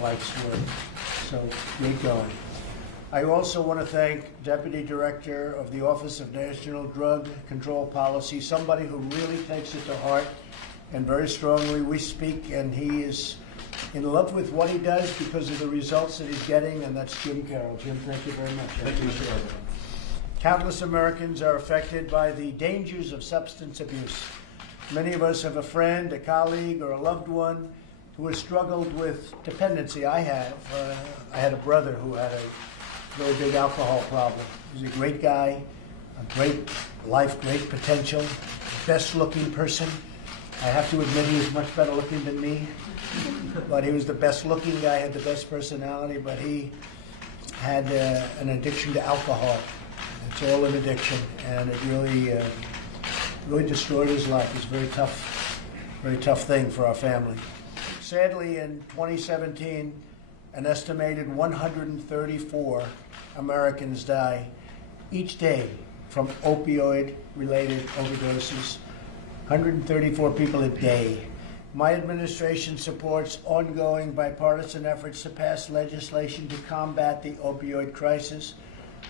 life's work. So great going. I also want to thank Deputy Director of the Office of National Drug Control Policy, somebody who really takes it to heart and very strongly. We speak, and he is in love with what he does because of the results that he's getting, and that's Jim Carroll. Jim, thank you very much. Thank you, Mr. President. Countless Americans are affected by the dangers of substance abuse. Many of us have a friend, a colleague, or a loved one who has struggled with dependency. I have. I had a brother who had a very big alcohol problem. He's a great guy, a great life, great potential, best looking person. I have to admit he was much better looking than me, but he was the best looking guy, had the best personality, but he had an addiction to alcohol. It's all an addiction, and it really destroyed his life. It was a very tough thing for our family. Sadly, in 2017, an estimated 134 Americans die each day from opioid-related overdoses. 134 people a day. My administration supports ongoing bipartisan efforts to pass legislation to combat the opioid crisis.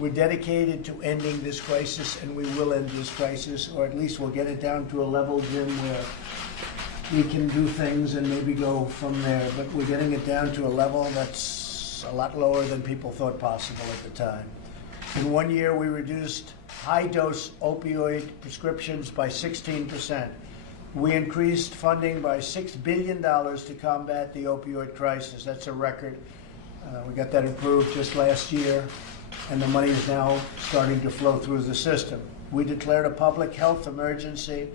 We're dedicated to ending this crisis, and we will end this crisis, or at least we'll get it down to a level, Jim, where we can do things and maybe go from there, but we're getting it down to a level that's a lot lower than people thought possible at the time. In 1 year, we reduced high-dose opioid prescriptions by 16%. We increased funding by $6 billion to combat the opioid crisis. That's a record. We got that approved just last year, and the money is now starting to flow through the system. We declared a public health emergency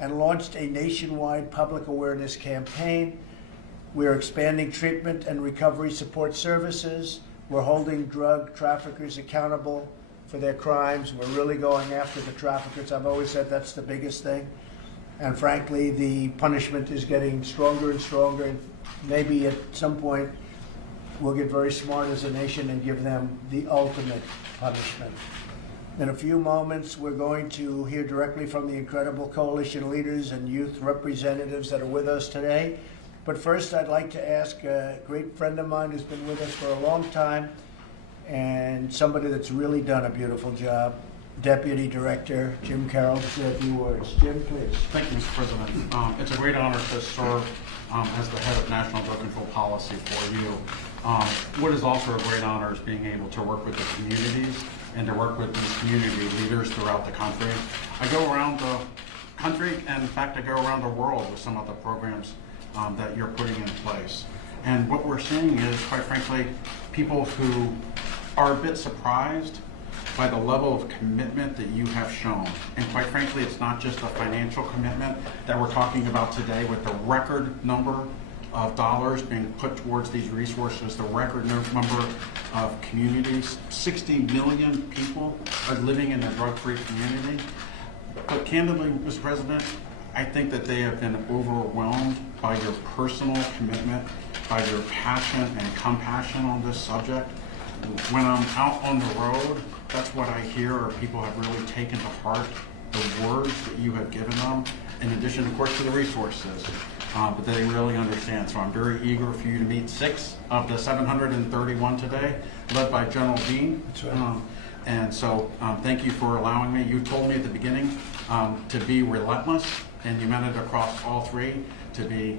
and launched a nationwide public awareness campaign. We are expanding treatment and recovery support services. We're holding drug traffickers accountable for their crimes. We're really going after the traffickers. I've always said that's the biggest thing. And frankly, the punishment is getting stronger and stronger. And maybe at some point, we'll get very smart as a nation and give them the ultimate punishment. In a few moments, we're going to hear directly from the incredible coalition leaders and youth representatives that are with us today. But first, I'd like to ask a great friend of mine who's been with us for a long time and somebody that's really done a beautiful job, Deputy Director Jim Carroll, to say a few words. Jim, please. Thank you, Mr. President. It's a great honor to serve as the head of National Drug Control Policy for you. What is also a great honor is being able to work with the communities and to work with these community leaders throughout the country. I go around the country, and in fact, I go around the world with some of the programs that you're putting in place. And what we're seeing is, quite frankly, people who are a bit surprised by the level of commitment that you have shown. And quite frankly, it's not just a financial commitment that we're talking about today with the record number of dollars being put towards these resources, the record number of communities. 60 million people are living in a drug-free community. But candidly, Mr. President, I think that they have been overwhelmed by your personal commitment, by your passion and compassion on this subject. When I'm out on the road, that's what I hear, or people have really taken to heart the words that you have given them, in addition, of course, to the resources. But they really understand. So I'm very eager for you to meet 6 of the 731 today, led by General Dean. That's right. And so thank you for allowing me. You told me at the beginning to be relentless, and you meant it across all 3, to be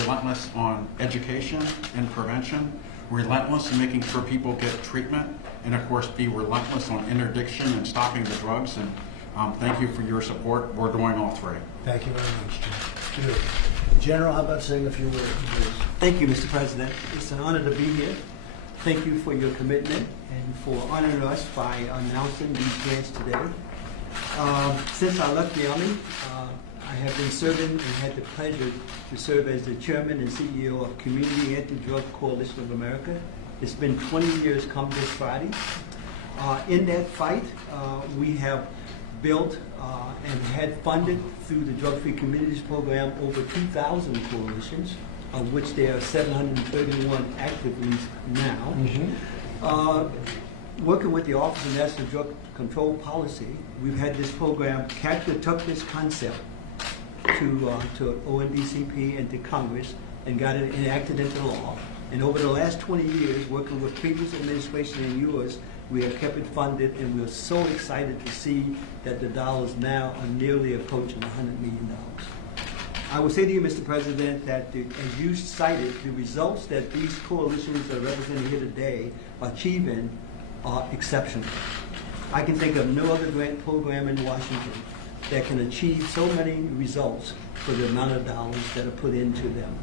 relentless on education and prevention, relentless in making sure people get treatment, and of course be relentless on interdiction and stopping the drugs. And thank you for your support. We're doing all 3. Thank you very much, Jim. Good. General, how about saying a few words, please? Thank you, Mr. President. It's an honor to be here. Thank you for your commitment and for honoring us by announcing these grants today. Since I left the Army, I have been serving and had the pleasure to serve as the Chairman and CEO of Community Anti-Drug Coalition of America. It's been 20 years come this Friday. In that fight, we have built and had funded through the Drug Free Communities Program over 2,000 coalitions, of which there are 731 actively now. Mm-hmm. Working with the Office of National Drug Control Policy, we've had this program. CADCA took this concept to ONDCP and to Congress and got it enacted into law. And over the last 20 years, working with previous administration and yours, we have kept it funded, and we're so excited to see that the dollars now are nearly approaching $100 million. I will say to you, Mr. President, that as you cited, the results that these coalitions are represented here today are achieving are exceptional. I can think of no other grant program in Washington that can achieve so many results for the amount of dollars that are put into them.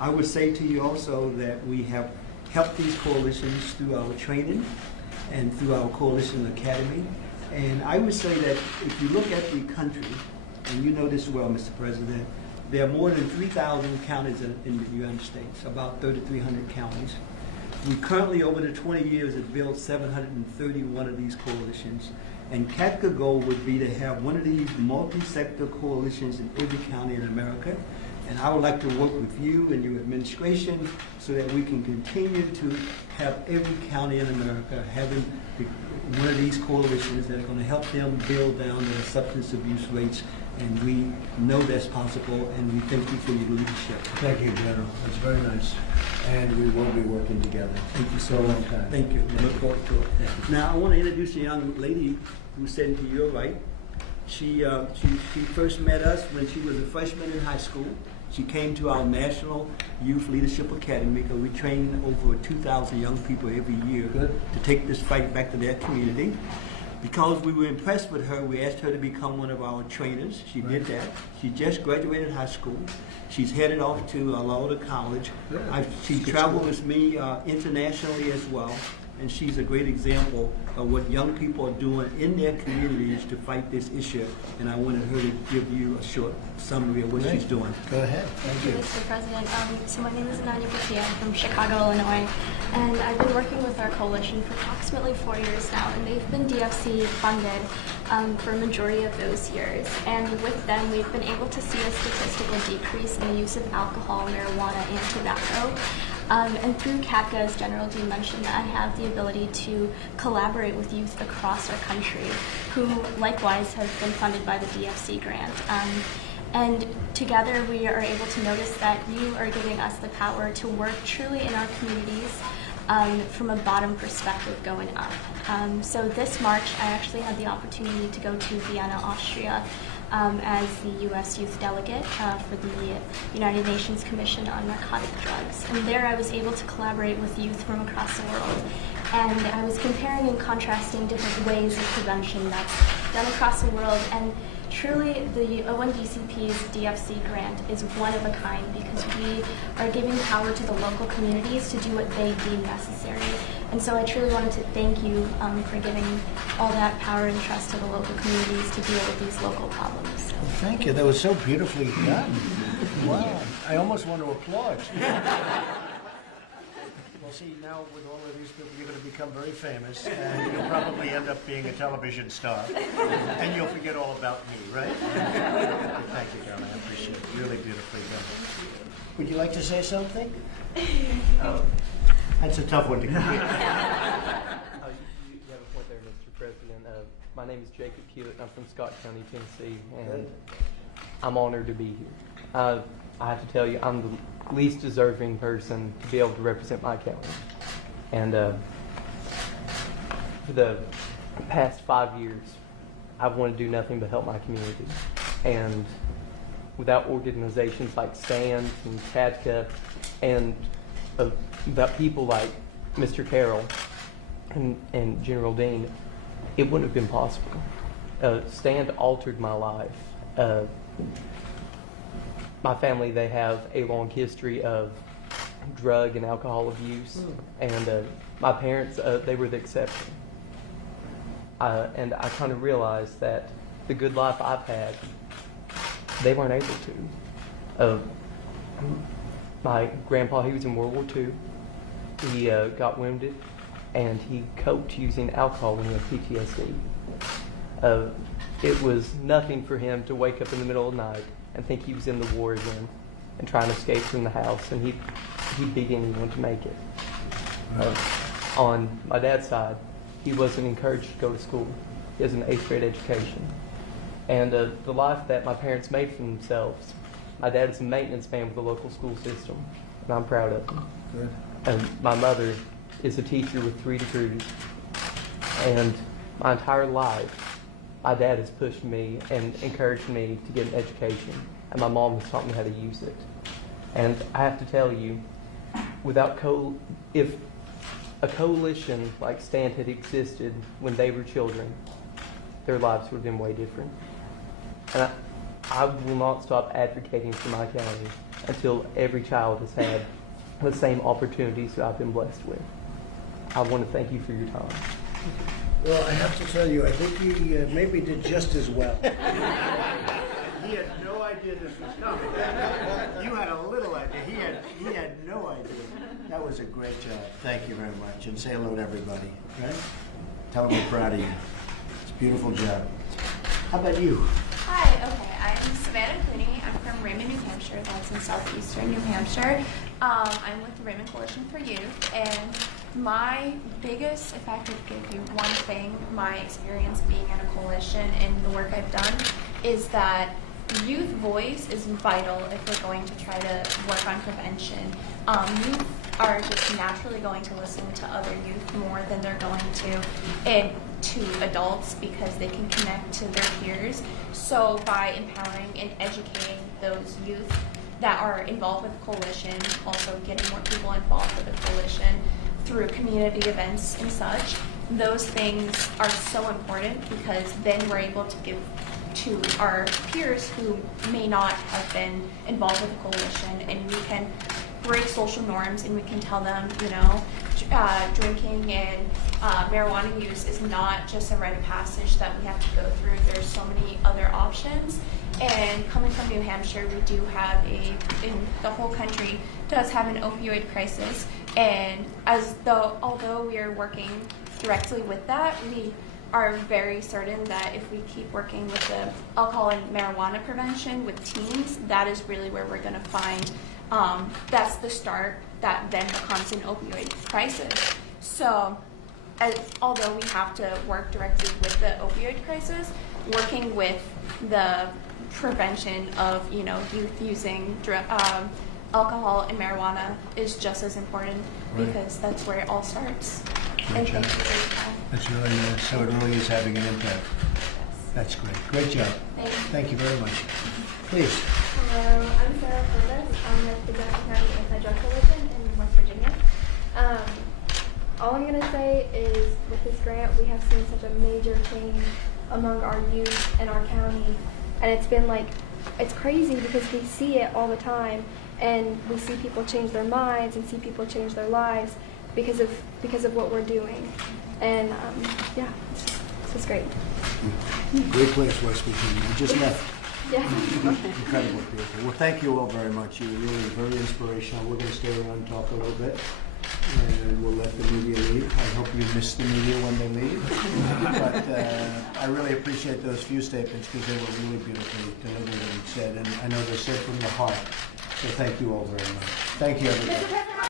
I would say to you also that we have helped these coalitions through our training and through our coalition academy. And I would say that if you look at the country, and you know this well, Mr. President, there are more than 3,000 counties in the United States, about 3,300 counties. We currently, over the 20 years, have built 731 of these coalitions. And CADCA goal would be to have one of these multi-sector coalitions in every county in America. And I would like to work with you and your administration so that we can continue to have every county in America having one of these coalitions that are going to help them build down their substance abuse rates. And we know that's possible, and we thank you for your leadership. Thank you, General. That's very nice. And we will be working together. Thank you so For a long much. time. Thank you. I look forward to it. Now, I want to introduce a young lady who's sitting to your right. She first met us when she was a freshman in high school. She came to our National Youth Leadership Academy because we train over 2,000 young people every year to take this fight back to their community. Because we were impressed with her, we asked her to become one of our trainers. She did that. She just graduated high school. She's headed off to Lauder College. She traveled with me internationally as well, and she's a great example of what young people are doing in their communities to fight this issue. And I wanted her to give you a short summary of what she's doing. Go ahead. Thank you, Mr. President. So my name is Ananya Patia. I'm from Chicago, Illinois, and I've been working with our coalition for approximately 4 years now, and they've been DFC funded for a majority of those years. And with them, we've been able to see a statistical decrease in the use of alcohol, marijuana, and tobacco. And through CADCA, as General Dean mentioned, I have the ability to collaborate with youth across our country who likewise have been funded by the DFC grant. And together we are able to notice that you are giving us the power to work truly in our communities from a bottom perspective going up. So this March, I actually had the opportunity to go to Vienna, Austria, as the U.S. Youth Delegate for the United Nations Commission on Narcotic Drugs. And there I was able to collaborate with youth from across the world. And I was comparing and contrasting different ways of prevention that's done across the world. And truly, the ONDCP's DFC grant is one of a kind because we are giving power to the local communities to do what they deem necessary. And so I truly wanted to thank you for giving all that power and trust to the local communities to deal with these local problems. Well, thank you. That was so beautifully done. Wow. I almost want to applaud. Well, see, now with all of these people, you're going to become very famous, and you'll probably end up being a television star, and you'll forget all about me, right? Thank you, darling. I appreciate it. Really beautifully done. Would you like to say something? That's a tough one to complete. You have a point there, Mr. President. My name is Jacob Hewitt, and I'm from Scott County, Tennessee, and I'm honored to be here. I have to tell you, I'm the least deserving person to be able to represent my county. And for the past 5 years, I've wanted to do nothing but help my community. And without organizations like STAND and CADCA and about people like Mr. Carroll and General Dean, it wouldn't have been possible. STAND altered my life. My family, they have a long history of drug and alcohol abuse, and my parents, they were the exception. And I kind of realized that the good life I've had, they weren't able to. My grandpa, he was in World War II. He got wounded, and he coped using alcohol and PTSD. It was nothing for him to wake up in the middle of the night and think he was in the war again and trying to escape from the house, and he'd beat anyone to make it. On my dad's side, he wasn't encouraged to go to school. He has an 8th grade education. And the life that my parents made for themselves, my dad is a maintenance man with the local school system, and I'm proud of him. Good. My mother is a teacher with 3 degrees, and my entire life, my dad has pushed me and encouraged me to get an education, and my mom has taught me how to use it. And I have to tell you, if a coalition like STAND had existed when they were children, their lives would have been way different. And I will not stop advocating for my county until every child has had the same opportunities that I've been blessed with. I want to thank you for your time. Well, I have to tell you, I think he maybe did just as well. He had no idea this was coming. You had a little idea. He had no idea. That was a great job. Thank you very much. And say hello to everybody. Right? Tell them we're proud of you. It's a beautiful job. How about you? Hi, okay, I'm Savannah Cooney. I'm from Raymond, New Hampshire. That's in southeastern New Hampshire. I'm with the Raymond Coalition for Youth, and my biggest, if I could give you one thing, my experience being in a coalition and the work I've done, is that youth voice is vital if we're going to try to work on prevention. Youth are just naturally going to listen to other youth more than they're going to adults because they can connect to their peers. So by empowering and educating those youth that are involved with the coalition, also getting more people involved with the coalition through community events and such, those things are so important because then we're able to give to our peers who may not have been involved with the coalition, and we can break social norms and we can tell them, you know, drinking and marijuana use is not just a rite of passage that we have to go through. There's so many other options. And coming from New Hampshire, we do have in the whole country does have an opioid crisis. And although we are working directly with that, we are very certain that if we keep working with the alcohol and marijuana prevention with teens, that is really where we're going to find that's the start that then becomes an opioid crisis. So although we have to work directly with the opioid crisis, working with the prevention of, you know, youth using alcohol and marijuana is just as important because that's where it all starts. Great And job. thank you for your time. That's really nice. So it really is having an impact. That's great. Great job. Thank you. Thank you very much. Please. Hello, I'm Sarah Flores. I'm with the Jackson County Anti-Drug Coalition in West Virginia. All I'm going to say is with this grant, we have seen such a major change among our youth in our county. And it's been like, it's crazy because we see it all the time. And we see people change their minds and see people change their lives because of what we're doing. And yeah, this is great. Great place, West Virginia. You just left. Yeah. Incredible people. Well, thank you all very much. You were really very inspirational. We're going to stay around and talk a little bit, and we'll let the media leave. I hope you miss the media when they leave. But I really appreciate those few statements because they were really beautifully delivered and said, and I know they're said from the heart. So thank you all very much. Thank you, everybody.